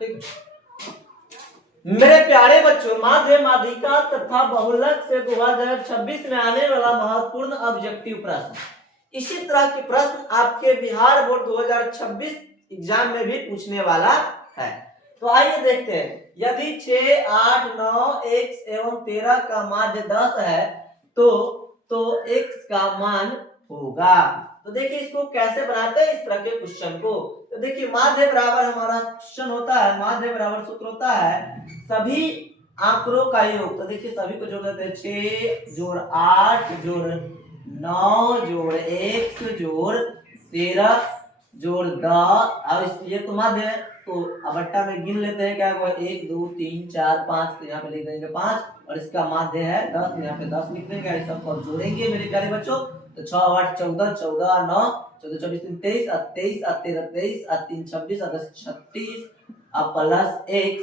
ठीक है मेरे प्यारे बच्चों, माध्य माध्यिका तथा बहुलक से 2026 में आने वाला महत्वपूर्ण ऑब्जेक्टिव प्रश्न, इसी तरह के प्रश्न आपके बिहार बोर्ड 2026 एग्जाम में भी पूछने वाला है। तो आइए देखते हैं, यदि 6, 8, 9, x एवं 13 का माध्य 10 है तो x का मान होगा। तो देखिए इसको कैसे बनाते हैं इस तरह के क्वेश्चन को। तो देखिए माध्य बराबर हमारा क्वेश्चन होता है, माध्य बराबर सूत्र होता है सभी आंकड़ों का योग। तो देखिए सभी को जोड़ देते हैं, 6 जोड़ 8 जोड़ 9 जोड़ 1 जोड़ 13 जोड़ 10। अब ये तो माध्य है, तो अवट्टा में गिन लेते हैं क्या होगा, 1 2 3 4 5, तो यहाँ पे लिख देंगे 5, और इसका माध्य है 10, यहाँ पे 10 लिख देंगे। इस सबको जोड़ेंगे मेरे प्यारे बच्चों, तो 6 8 14 14 9 14 24 3 23 23 13 23 3 26 36 अब प्लस x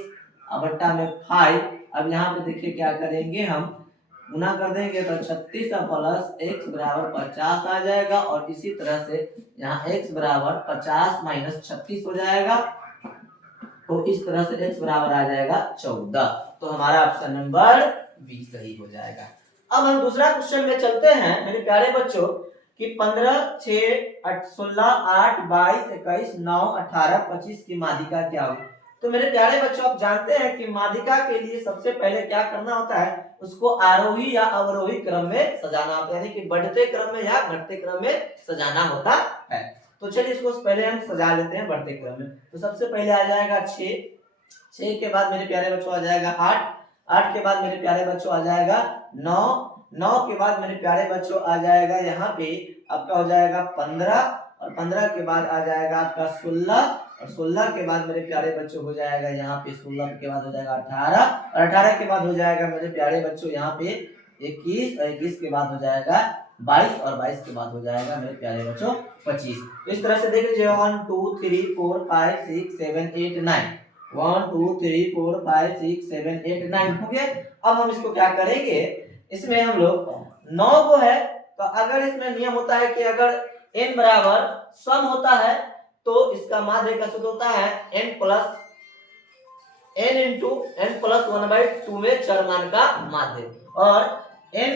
बट्टा में 5। अब यहाँ पे देखिए क्या करेंगे, हम गुना कर देंगे तो 36 प्लस x बराबर 50 आ जाएगा, और इसी तरह से यहाँ x बराबर 50 माइनस 36 हो जाएगा, तो इस तरह से x बराबर आ जाएगा 14। तो हमारा ऑप्शन नंबर बी सही हो जाएगा। अब हम दूसरा क्वेश्चन में चलते हैं मेरे प्यारे बच्चों कि 15 6 16 8 22 21 9 18 25 की माध्यिका क्या होगी। तो मेरे प्यारे बच्चों आप जानते हैं कि माध्यिका के लिए सबसे पहले क्या करना होता है, उसको आरोही या अवरोही क्रम में सजाना होता है, यानी कि बढ़ते क्रम में या घटते क्रम में सजाना होता है। तो चलिए इसको पहले हम सजा लेते हैं बढ़ते क्रम में। तो सबसे पहले आ जाएगा 6 के बाद मेरे प्यारे बच्चों आ जाएगा 8 के बाद मेरे प्यारे बच्चों आ जाएगा 9 के बाद मेरे प्यारे बच्चों आ जाएगा यहाँ पे आपका हो जाएगा 15, और 15 के बाद आ जाएगा आपका 16, और 16 के बाद मेरे प्यारे बच्चों हो जाएगा यहाँ पे 16 के बाद हो जाएगा 18, और 18 के बाद हो जाएगा मेरे प्यारे बच्चों यहाँ पे 21, और 21 के बाद हो जाएगा 22, और 22 के बाद हो जाएगा मेरे प्यारे बच्चों 25। तो इस तरह से देख लीजिए 1 2 3 4 5 6 7 8 9, 1 2 3 4 5 6 7 8 9 हो गया। अब हम इसको क्या करेंगे, इसमें हम लोग 9 को है, तो अगर इसमें नियम होता है कि अगर n बराबर सम होता है तो इसका माध्य का सूत्र होता है n इंटू n प्लस 1/2 में चरमान का माध्य, और n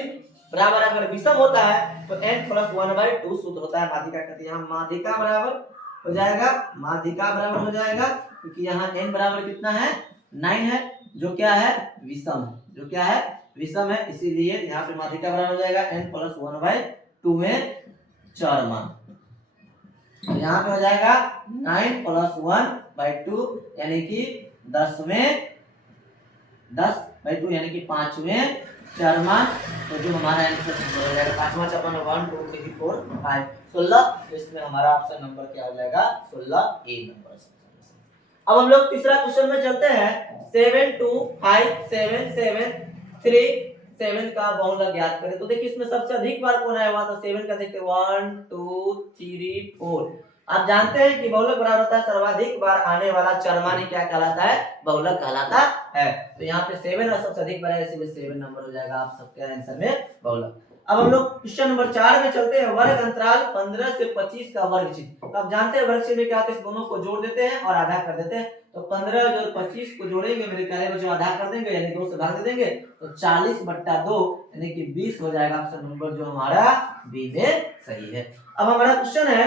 बराबर अगर विषम होता है तो n प्लस 1/2 सूत्र होता है माध्यिका का। यहाँ माध्यिका बराबर हो जाएगा, माध्यिका बराबर हो जाएगा, क्योंकि यहाँ n बराबर कितना है 9 है, जो क्या है विषम है, जो क्या है विषम है, इसीलिए यहाँ पे माध्यिका बराबर हो जाएगा n प्लस 1/2 में चरमान। यहाँ पे हो जाएगा 9 प्लस 1/2 यानी कि 10/2 यानी कि 5वें चरमान। तो जो हमारा आंसर हो जाएगा 5वां चरमान 1 2 3 4 5 16, तो इसमें हमारा ऑप्शन नंबर क्या हो जाएगा 16 ए नंबर। अब हम लोग तीसरा क्वेश्चन में चलते हैं, 7 2 5 7 7 3 7 का बहुलक ज्ञात करें। तो देखिए इसमें सबसे अधिक बार कौन आया हुआ, तो 7 का देखते 1 2 3 4। आप जानते हैं कि बहुलक बराबर होता है सर्वाधिक बार आने वाला चरमान क्या कहलाता है, बहुलक कहलाता है। तो यहाँ पे 7 और सबसे अधिक बार है, इसलिए 7 नंबर हो जाएगा आप सबके आंसर में बहुलक। अब हम लोग क्वेश्चन नंबर 4 में चलते हैं, वर्ग अंतराल 15 से 25 का वर्ग चिन्ह। तो आप जानते हैं वर्ग चिन्ह में क्या होता है, इस दोनों को जोड़ देते हैं और आधा कर देते हैं। तो 15 जोड़ 25 को जोड़ेंगे मेरे प्यारे बच्चों, आधा कर देंगे यानी 2 से भाग दे देंगे, तो 40/2 यानी कि 20 हो जाएगा ऑप्शन नंबर जो हमारा बी में सही है। अब हमारा क्वेश्चन है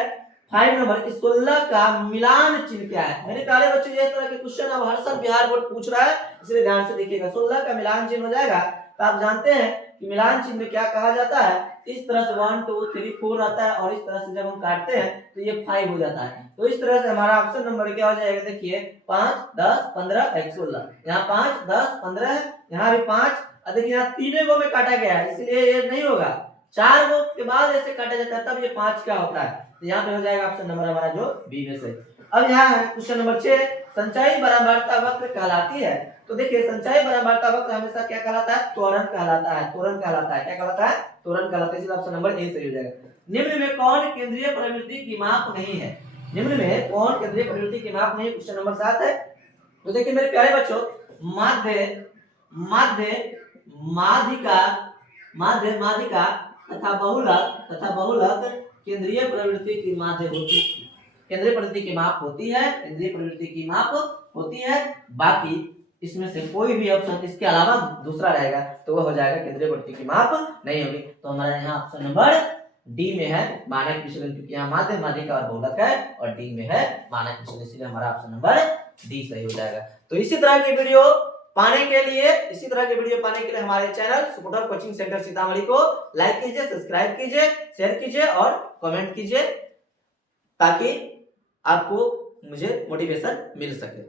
5 नंबर कि 16 का मिलान चिन्ह क्या है। मेरे प्यारे बच्चों इस तरह के क्वेश्चन अब हर साल बिहार बोर्ड पूछ रहा है, इसलिए ध्यान से देखिएगा। 16 का मिलान चिन्ह हो जाएगा, तो आप जानते हैं कि मिलान चिन्ह में क्या कहा जाता है, इस तरह से 1 2 3 4 रहता है, और इस तरह से जब हम काटते हैं तो ये 5 हो जाता है। तो इस तरह से हमारा ऑप्शन नंबर क्या हो जाएगा, देखिए 5 10 15 16, यहाँ 5 10 15 है, यहाँ भी 5, देखिए यहाँ 3 गो में काटा गया है, इसलिए ये नहीं होगा, 4 गो के बाद ऐसे काटा जाता है तब ये 5 क्या होता है। तो यहाँ पे हो जाएगा ऑप्शन नंबर हमारा जो बी में से। अब यहाँ है क्वेश्चन नंबर 6, संचयी बराबरता वक्र कहलाती है। तो देखिए संचयी बराबरता वक्र हमेशा क्या कहलाता है, त्वरण कहलाता है, त्वरण कहलाता है, क्या कहलाता है, त्वरण कहलाता है, इसलिए ऑप्शन नंबर ए सही हो जाएगा। निम्न में कौन केंद्रीय प्रवृत्ति की माप नहीं है, निम्न में कौन केंद्रीय प्रवृत्ति की माप नहीं है, क्वेश्चन नंबर 7 है। तो देखिए मेरे प्यारे बच्चों, माध्य माध्यिका तथा बहुलक केंद्रीय प्रवृत्ति की माध्य होती है। केंद्रीय प्रवृत्ति की माप होती है, केंद्रीय प्रवृत्ति की माप होती है। बाकी इसमें से कोई भी ऑप्शन इसके अलावा दूसरा रहेगा तो वह हो जाएगा केंद्रीय प्रवृत्ति की माप नहीं होगी। तो हमारा यहाँ ऑप्शन नंबर डी में है मानक विचलन, क्योंकि यहाँ माध्य, माध्यिका और बहुलक है, और डी में है मानक विचलन, इसलिए हमारा ऑप्शन नंबर डी सही हो जाएगा। तो इसी तरह की वीडियो पाने के लिए हमारे चैनल सुपुटर कोचिंग सेंटर सीतामढ़ी को लाइक कीजिए, सब्सक्राइब कीजिए, शेयर कीजिए और कमेंट कीजिए, ताकि आपको मुझे मोटिवेशन मिल सके।